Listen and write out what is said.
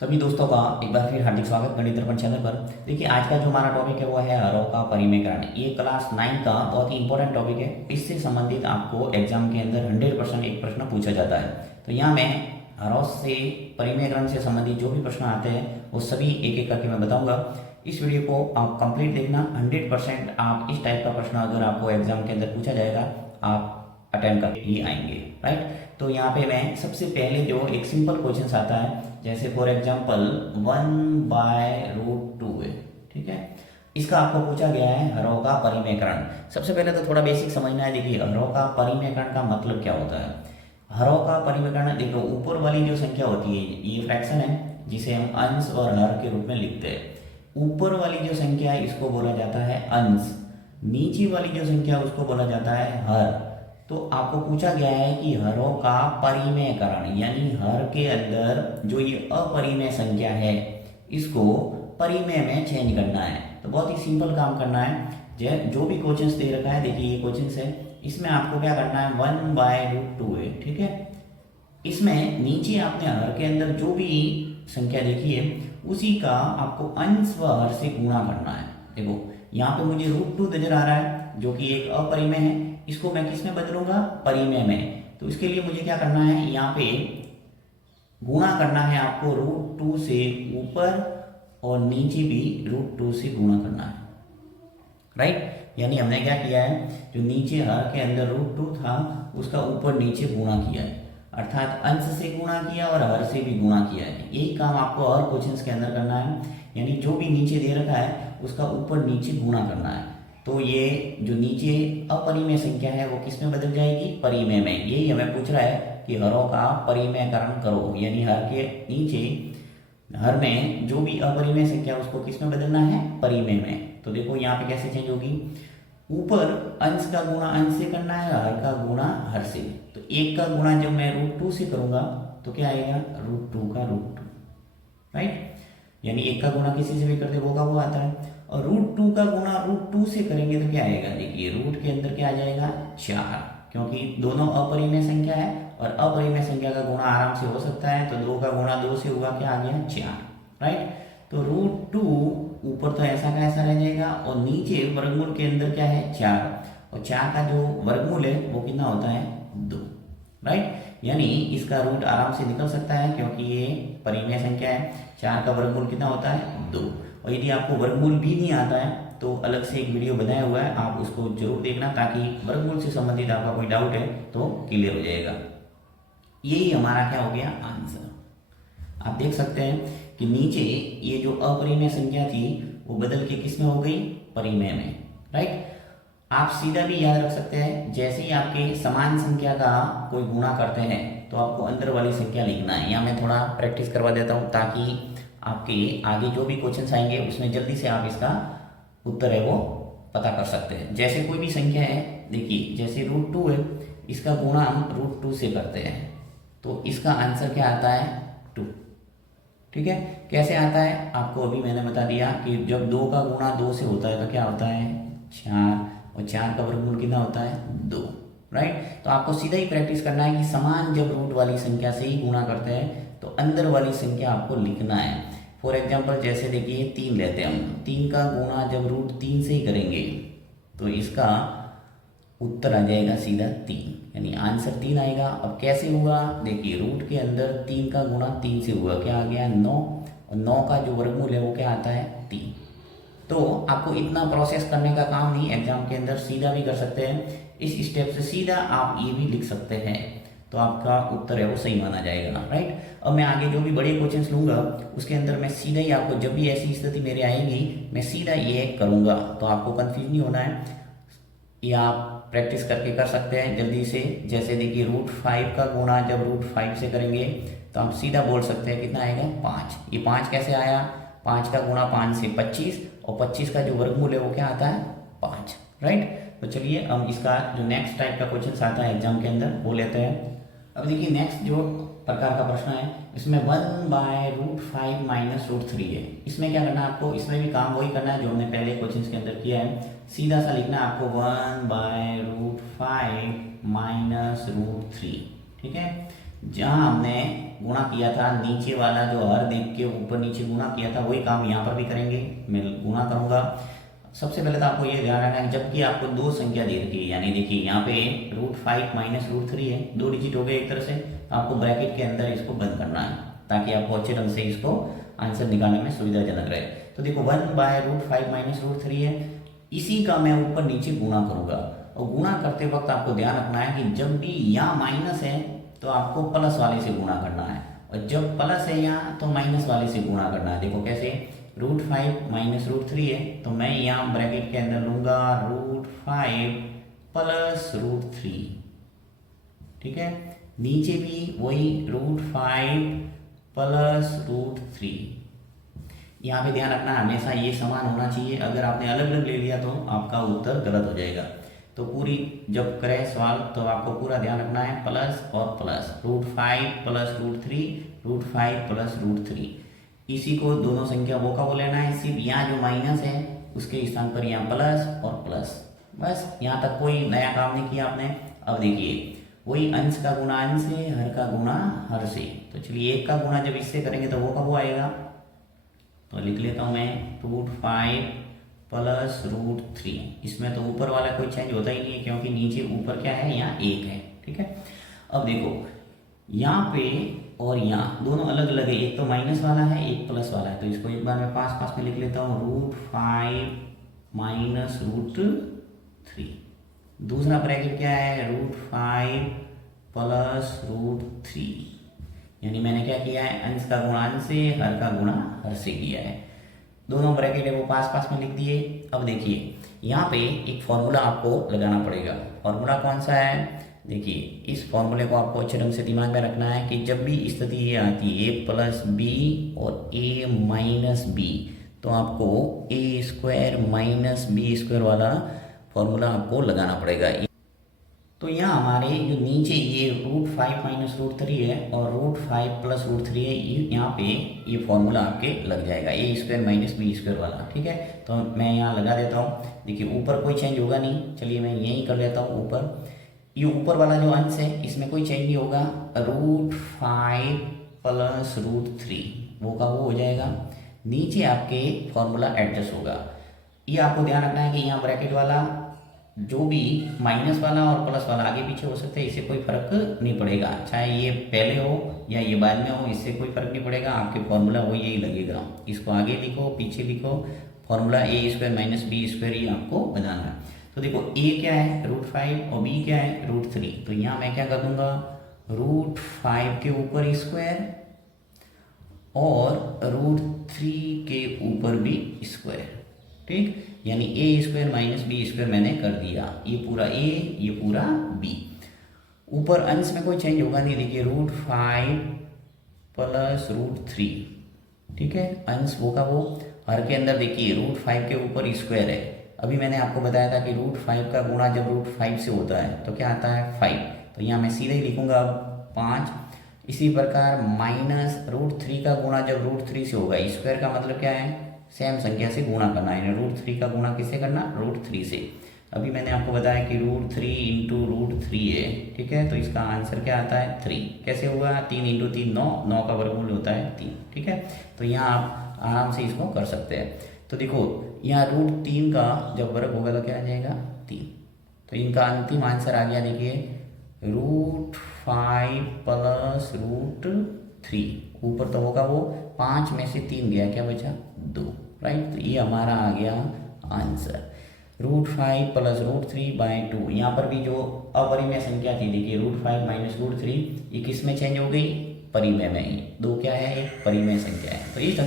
सभी दोस्तों का एक बार फिर हार्दिक स्वागत गणित दर्पण चैनल पर। देखिए, आज का जो हमारा टॉपिक है वो है हरों का परिमेयकरण। ये क्लास 9 का बहुत ही इंपॉर्टेंट टॉपिक है। इससे संबंधित आपको एग्जाम के अंदर 100% एक प्रश्न पूछा जाता है। तो यहाँ मैं हरों से परिमेयकरण से संबंधित जो भी प्रश्न आते हैं वो सभी एक एक करके मैं बताऊंगा। इस वीडियो को आप कंप्लीट देखना। 100% आप इस टाइप का प्रश्न अगर आपको एग्जाम के अंदर पूछा जाएगा आप अटेंड करके ही आएंगे, राइट। तो यहाँ पे मैं सबसे पहले जो एक सिंपल क्वेश्चन आता है, जैसे फॉर एग्जांपल 1/√2 है, ठीक है। इसका आपको पूछा गया है हरों का परिमेयकरण। सबसे पहले तो थोड़ा बेसिक समझना है। देखिए, हरों का परिमेयकरण का मतलब क्या होता है। हरों का परिमेयकरण, देखो ऊपर वाली जो संख्या होती है ये फ्रैक्शन है जिसे हम अंश और हर के रूप में लिखते हैं। ऊपर वाली जो संख्या है इसको बोला जाता है अंश, नीचे वाली जो संख्या उसको बोला जाता है हर। तो आपको पूछा गया है कि हरों का परिमेयकरण, यानी हर के अंदर जो ये अपरिमेय संख्या है इसको परिमेय में चेंज करना है। तो बहुत ही सिंपल काम करना है। जो भी क्वेश्चंस दे रखा है, देखिए ये क्वेश्चंस है, इसमें आपको क्या करना है 1/√2 है, ठीक है। इसमें नीचे आपने हर के अंदर जो भी संख्या देखी है उसी का आपको अंश व हर से गुणा करना है। देखो यहाँ पे मुझे √2 नजर आ रहा है जो कि एक अपरिमेय है, इसको मैं किस में बदलूंगा, परिमेय में। तो इसके लिए मुझे क्या करना है, यहाँ पे गुणा करना है आपको √2 से ऊपर और नीचे भी √2 से गुणा करना है, राइट। यानी हमने क्या किया है, जो नीचे हर के अंदर √2 था उसका ऊपर नीचे गुणा किया है, अर्थात अंश से गुणा किया और हर से भी गुणा किया है। यही काम आपको हर क्वेश्चन के अंदर करना है, यानी जो भी नीचे दे रखा है उसका ऊपर नीचे गुणा करना है। तो ये जो नीचे अपरिमेय संख्या है वो किस में बदल जाएगी, परिमेय में। यही हमें पूछ रहा है कि हरों का परिमेयकरण करो, यानी हर के नीचे हर में जो भी अपरिमेय संख्या उसको किस में बदलना है, परिमेय में। तो देखो यहाँ पे कैसे चेंज होगी, ऊपर अंश का गुणा अंश से करना है, हर का गुणा हर से। तो एक का गुणा जब मैं √2 से करूंगा तो क्या आएगा, √2 का √2, राइट। यानी एक का गुणा किसी से भी करते वो का वो आता है। और √2 का गुणा √2 से करेंगे तो क्या आएगा, देखिए रूट के अंदर क्या आ जाएगा 4, क्योंकि दोनों अपरिमेय संख्या है और अपरिमेय संख्या का गुणा आराम से हो सकता है। तो 2 का गुणा 2 से हुआ, क्या आ गया 4, राइट। तो √2 ऊपर तो ऐसा का ऐसा रह जाएगा और नीचे वर्गमूल के अंदर क्या है 4, और 4 का जो वर्गमूल है वो कितना होता है 2, राइट। यानी इसका रूट आराम से निकल सकता है क्योंकि ये परिमेय संख्या है। 4 का वर्गमूल कितना होता है 2। और यदि आपको वर्गमूल भी नहीं आता है तो अलग से एक वीडियो बनाया हुआ है, आप उसको जरूर देखना ताकि वर्गमूल से संबंधित आपका कोई डाउट है तो क्लियर हो जाएगा। यही हमारा क्या हो गया आंसर। आप देख सकते हैं कि नीचे ये जो अपरिमेय संख्या थी वो बदल के किस में हो गई, परिमेय में, राइट। आप सीधा भी याद रख सकते हैं, जैसे ही आपके समान संख्या का कोई गुणा करते हैं तो आपको अंदर वाली संख्या लिखना है। यहाँ मैं थोड़ा प्रैक्टिस करवा देता हूँ ताकि आपके आगे जो भी क्वेश्चन आएंगे उसमें जल्दी से आप इसका उत्तर है वो पता कर सकते हैं। जैसे कोई भी संख्या है, देखिए जैसे √2 है, इसका गुणा हम √2 से करते हैं तो इसका आंसर क्या आता है 2, ठीक है। कैसे आता है आपको अभी मैंने बता दिया कि जब 2 का गुणा 2 से होता है तो क्या होता है 4, और 4 का वर्गमूल कितना होता है 2, राइट। तो आपको सीधा ही प्रैक्टिस करना है कि समान जब रूट वाली संख्या से ही गुणा करते हैं तो अंदर वाली संख्या आपको लिखना है। फॉर एग्जाम्पल जैसे देखिए 3 लेते हैं हम, 3 का गुणा जब √3 से ही करेंगे तो इसका उत्तर आ जाएगा सीधा 3, यानी आंसर 3 आएगा। अब कैसे हुआ, देखिए रूट के अंदर 3 का गुणा 3 से हुआ, क्या आ गया 9, और 9 का जो वर्गमूल है वो क्या आता है 3। तो आपको इतना प्रोसेस करने का काम नहीं, एग्जाम के अंदर सीधा भी कर सकते हैं। इस स्टेप से सीधा आप ये भी लिख सकते हैं तो आपका उत्तर है वो सही माना जाएगा, राइट। अब मैं आगे जो भी बड़े क्वेश्चंस लूंगा उसके अंदर मैं सीधा ही आपको, जब भी ऐसी स्थिति मेरे आएगी मैं सीधा ये करूंगा, तो आपको कंफ्यूज नहीं होना है। ये आप प्रैक्टिस करके कर सकते हैं जल्दी से। जैसे देखिए √5 का गुणा जब √5 से करेंगे तो आप सीधा बोल सकते हैं कितना आएगा 5। ये 5 कैसे आया, 5 का गुणा 5 से 25, और 25 का जो वर्गमूल है वो क्या आता है 5, राइट। तो चलिए हम इसका जो नेक्स्ट टाइप का क्वेश्चन आता है एग्जाम के अंदर वो लेते हैं। अब देखिए नेक्स्ट जो प्रकार का प्रश्न है इसमें 1/√5 माइनस √3 है। इसमें क्या करना है आपको, इसमें भी काम वही करना है जो हमने पहले क्वेश्चन के अंदर किया है। सीधा सा लिखना है आपको 1/√5 माइनस √3, ठीक है। जहाँ हमने गुणा किया था नीचे वाला जो हर देख के ऊपर नीचे गुणा किया था, वही काम यहाँ पर भी करेंगे। मैं गुणा करूँगा। सबसे पहले तो आपको ये ध्यान रखना है, जबकि आपको दो संख्या दे रखी है, यानी देखिए यहाँ पे √5 माइनस √3 है, 2 डिजिट हो गए एक तरह से। आपको ब्रैकेट के अंदर इसको बंद करना है ताकि आपको अच्छे ढंग से इसको आंसर निकालने में सुविधाजनक रहे। तो देखो 1/√5 माइनस √3 है, इसी का मैं ऊपर नीचे गुणा करूंगा। और गुणा करते वक्त आपको ध्यान रखना है कि जब भी यहाँ माइनस है तो आपको प्लस वाले से गुणा करना है, और जब प्लस है यहाँ तो माइनस वाले से गुणा करना है। देखो कैसे, √5 माइनस √3 है, तो मैं यहाँ ब्रैकेट के अंदर लूंगा √5 प्लस √3, ठीक है। नीचे भी वही √5 प्लस √3। यहाँ पे ध्यान रखना हमेशा ये समान होना चाहिए, अगर आपने अलग अलग ले लिया तो आपका उत्तर गलत हो जाएगा। तो पूरी जब करें सवाल तो आपको पूरा ध्यान रखना है प्लस और प्लस, √5 प्लस √3, √5 प्लस √3। इसी को दोनों संख्या वो का वो लेना है, सिर्फ यहाँ जो माइनस है उसके स्थान पर यहाँ प्लस और प्लस, बस यहाँ तक कोई नया काम नहीं किया आपने। अब देखिए वही अंश का गुणा अंश से, हर का गुणा हर से। तो चलिए एक का गुणा जब इससे करेंगे तो वो का वो आएगा, तो लिख लेता हूँ मैं √5 प्लस √3। इसमें तो ऊपर वाला कोई चेंज होता ही नहीं है क्योंकि नीचे ऊपर क्या है, यहाँ 1 है, ठीक है। अब देखो यहाँ पे और यहाँ दोनों अलग अलग है, एक तो माइनस वाला है एक प्लस वाला है, तो इसको एक बार मैं पास पास में लिख लेता हूँ √5 माइनस √3। दूसरा ब्रैकेट क्या है, √5 प्लस √3, यानी मैंने क्या किया है, अंश का गुणा अंश से, हर का गुणा हर से किया है। दोनों ब्रैकेट है वो पास पास में लिख दिए। अब देखिए यहाँ पे एक फॉर्मूला आपको लगाना पड़ेगा। फॉर्मूला कौन सा है, देखिए इस फॉर्मूले को आपको अच्छे ढंग से दिमाग में रखना है कि जब भी स्थिति ये आती है a प्लस बी और a माइनस बी, तो आपको a² माइनस b² वाला फॉर्मूला आपको लगाना पड़ेगा। तो यहाँ हमारे जो नीचे ये √5 माइनस √3 है और √5 प्लस √3 है, यहाँ पे ये फॉर्मूला आपके लग जाएगा a² माइनस b² वाला, ठीक है। तो मैं यहाँ लगा देता हूँ। देखिए ऊपर कोई चेंज होगा नहीं, चलिए मैं यहीं कर लेता हूँ ऊपर। ये ऊपर वाला जो अंश है इसमें कोई चेंज नहीं होगा, √5 प्लस √3 वो का वो हो जाएगा। नीचे आपके फॉर्मूला एडजस्ट होगा। ये आपको ध्यान रखना है कि यहाँ ब्रैकेट वाला जो भी माइनस वाला और प्लस वाला आगे पीछे हो सकते हैं, इससे कोई फर्क नहीं पड़ेगा, चाहे ये पहले हो या ये बाद में हो, इससे कोई फर्क नहीं पड़ेगा। आपके फॉर्मूला वो यही लगेगा। इसको आगे लिखो पीछे लिखो, फॉर्मूला a² माइनस b² ये आपको बनाना है। तो देखो a क्या है, √5 और b क्या है, √3। तो यहाँ मैं क्या कर दूंगा, √5 के ऊपर स्क्वायर और √3 के ऊपर भी स्क्वायर, ठीक, यानी a² माइनस b² मैंने कर दिया। ये पूरा a ये पूरा b। ऊपर अंश में कोई चेंज होगा नहीं, देखिए √5 प्लस √3, ठीक है, अंश वो का वो। हर के अंदर देखिए √5 के ऊपर स्क्वायर है। अभी मैंने आपको बताया था कि √5 का गुणा जब √5 से होता है तो क्या आता है, 5। तो यहाँ मैं सीधे ही लिखूंगा अब 5। इसी प्रकार माइनस √3 का गुणा जब √3 से होगा, स्क्वायर का मतलब क्या है, सेम संख्या से गुणा करना है। √3 का गुणा किससे करना, √3 से। अभी मैंने आपको बताया कि √3 इंटू √3 है, ठीक है। तो इसका आंसर क्या आता है, 3। कैसे हुआ, 3 इंटू 3 9, 9 का वर्गमूल होता है 3, ठीक है। तो यहाँ आप आराम से इसको कर सकते हैं। तो देखो यहाँ √3 का जब वर्ग होगा तो क्या आ जाएगा, 3। तो इनका अंतिम आंसर आ गया, देखिए √5 प्लस √3। ऊपर तो होगा वो 5 में से 3 गया, क्या बचा, 2, राइट। तो ये हमारा आ गया आंसर, √5 प्लस √3/2। यहाँ पर भी जो अपरिमेय संख्या थी, देखिए √5 माइनस √3, ये किस में चेंज हो गई, परिमेय में ही। 2 क्या है, एक परिमेय संख्या है। तो इस